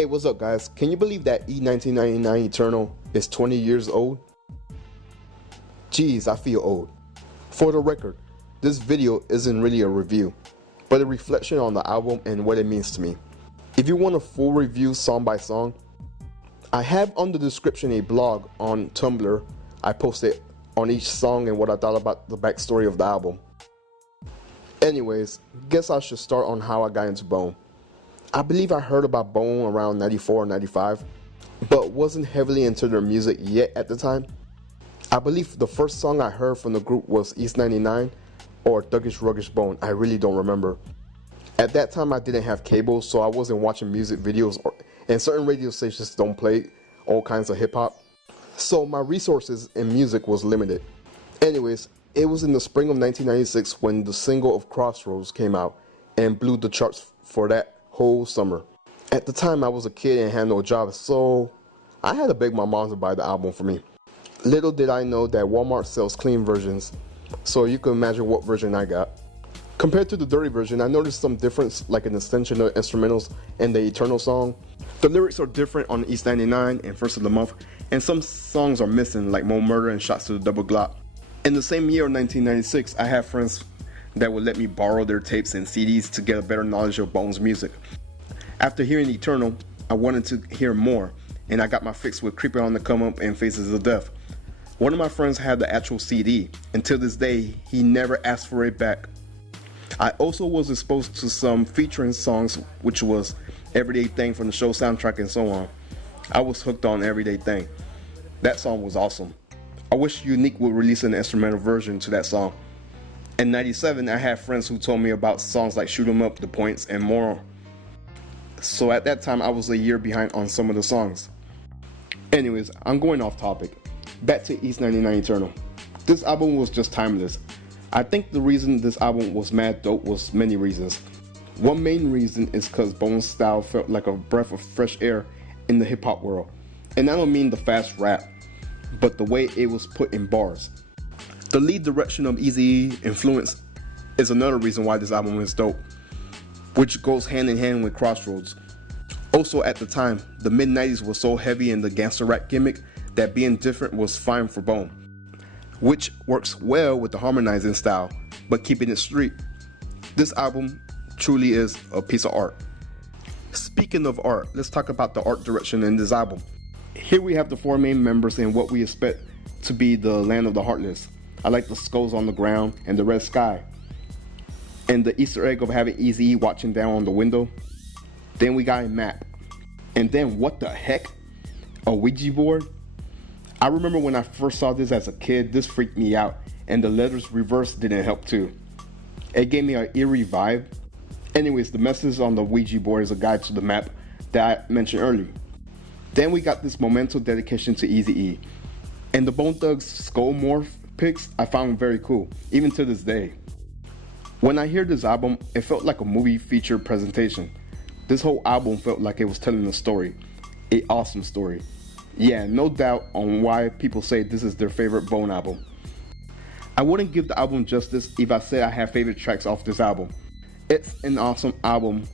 Hey, what's up guys? Can you believe that E1999 Eternal is 20 years old? Jeez, I feel old. For the record, this video isn't really a review, but a reflection on the album and what it means to me. If you want a full review song by song, I have on the description a blog on Tumblr. I posted on each song and what I thought about the backstory of the album. Anyways, guess I should start on how I got into Bone. I believe I heard about Bone around 94 or 95, but wasn't heavily into their music yet at the time. I believe the first song I heard from the group was East 99 or Thuggish Ruggish Bone. I really don't remember. At that time I didn't have cable, so I wasn't watching music videos, and certain radio stations don't play all kinds of hip hop. So my resources in music was limited. Anyways, it was in the spring of 1996 when the single of Crossroads came out and blew the charts for that whole summer. At the time I was a kid and had no job, so I had to beg my mom to buy the album for me. Little did I know that Walmart sells clean versions, so you can imagine what version I got. Compared to the dirty version, I noticed some difference, like an extension of instrumentals and the Eternal song. The lyrics are different on East 99 and First of the Month, and some songs are missing, like More Murder and Shots to the Double Glock. In the same year of 1996, I had friends that would let me borrow their tapes and CDs to get a better knowledge of Bone's music. After hearing Eternal, I wanted to hear more, and I got my fix with Creeping on the Come Up and Faces of Death. One of my friends had the actual CD, and till this day, he never asked for it back. I also was exposed to some featuring songs, which was Everyday Thing from the show soundtrack and so on. I was hooked on Everyday Thing. That song was awesome. I wish Unique would release an instrumental version to that song. In 97, I had friends who told me about songs like Shoot 'Em Up, The Points, and more. So at that time, I was a year behind on some of the songs. Anyways, I'm going off topic. Back to East 99 Eternal. This album was just timeless. I think the reason this album was mad dope was many reasons. One main reason is because Bone's style felt like a breath of fresh air in the hip hop world. And I don't mean the fast rap, but the way it was put in bars. The lead direction of Eazy-E influence is another reason why this album is dope, which goes hand in hand with Crossroads. Also at the time, the mid-90s was so heavy in the gangster rap gimmick that being different was fine for Bone, which works well with the harmonizing style, but keeping it street. This album truly is a piece of art. Speaking of art, let's talk about the art direction in this album. Here we have the four main members in what we expect to be the land of the heartless. I like the skulls on the ground and the red sky, and the Easter egg of having Eazy-E watching down on the window. Then we got a map, and then what the heck? A Ouija board? I remember when I first saw this as a kid, this freaked me out, and the letters reversed didn't help too. It gave me an eerie vibe. Anyways, the message on the Ouija board is a guide to the map that I mentioned earlier. Then we got this memento dedication to Eazy-E, and the Bone Thugs skull morph pics I found very cool, even to this day. When I hear this album, it felt like a movie feature presentation. This whole album felt like it was telling a story, an awesome story. Yeah, no doubt on why people say this is their favorite Bone album. I wouldn't give the album justice if I said I have favorite tracks off this album. It's an awesome album.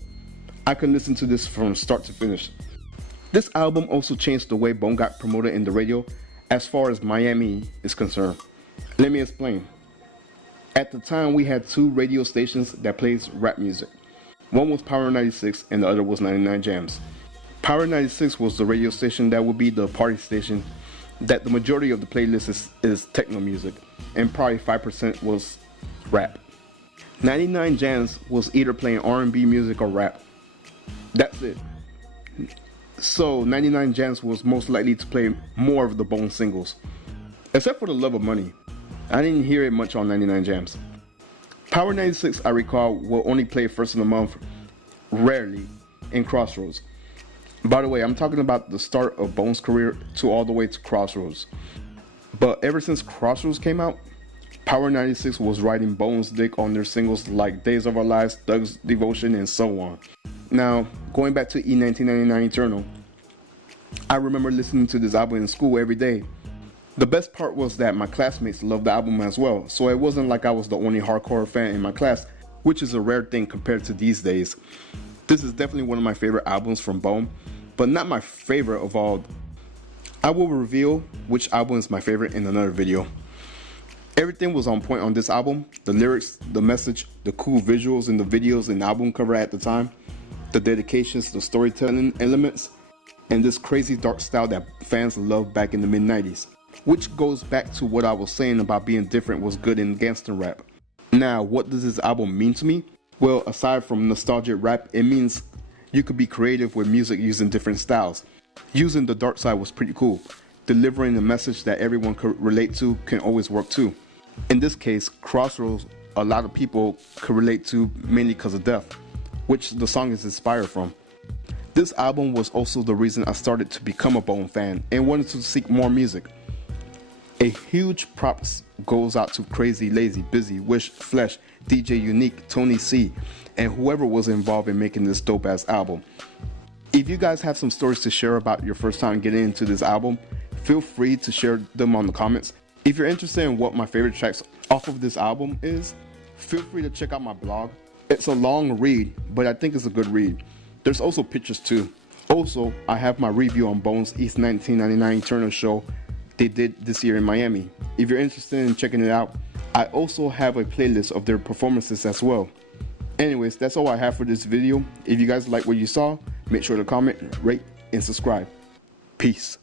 I could listen to this from start to finish. This album also changed the way Bone got promoted in the radio as far as Miami is concerned. Let me explain. At the time, we had two radio stations that plays rap music. One was Power 96 and the other was 99 Jams. Power 96 was the radio station that would be the party station that the majority of the playlist is techno music, and probably 5% was rap. 99 Jams was either playing R&B music or rap. That's it. So 99 Jams was most likely to play more of the Bone singles. Except for the Love of Money. I didn't hear it much on 99 Jams. Power 96, I recall, will only play First of the Month, rarely, in Crossroads. By the way, I'm talking about the start of Bone's career to all the way to Crossroads. But ever since Crossroads came out, Power 96 was riding Bone's dick on their singles like Days of Our Lives, Thug's Devotion, and so on. Now, going back to E1999 Eternal, I remember listening to this album in school every day. The best part was that my classmates loved the album as well, so it wasn't like I was the only hardcore fan in my class, which is a rare thing compared to these days. This is definitely one of my favorite albums from Bone, but not my favorite of all. I will reveal which album is my favorite in another video. Everything was on point on this album. The lyrics, the message, the cool visuals in the videos and album cover at the time, the dedications, the storytelling elements, and this crazy dark style that fans loved back in the mid-90s. Which goes back to what I was saying about being different was good in gangster rap. Now, what does this album mean to me? Well, aside from nostalgic rap, it means you could be creative with music using different styles. Using the dark side was pretty cool. Delivering a message that everyone could relate to can always work too. In this case, Crossroads, a lot of people could relate to mainly because of death, which the song is inspired from. This album was also the reason I started to become a Bone fan and wanted to seek more music. A huge props goes out to Crazy, Lazy, Busy, Wish, Flesh, DJ Unique, Tony C, and whoever was involved in making this dope ass album. If you guys have some stories to share about your first time getting into this album, feel free to share them on the comments. If you're interested in what my favorite tracks off of this album is, feel free to check out my blog. It's a long read, but I think it's a good read. There's also pictures too. Also, I have my review on Bones East 1999 Eternal show they did this year in Miami. If you're interested in checking it out, I also have a playlist of their performances as well. Anyways, that's all I have for this video. If you guys like what you saw, make sure to comment, rate, and subscribe. Peace.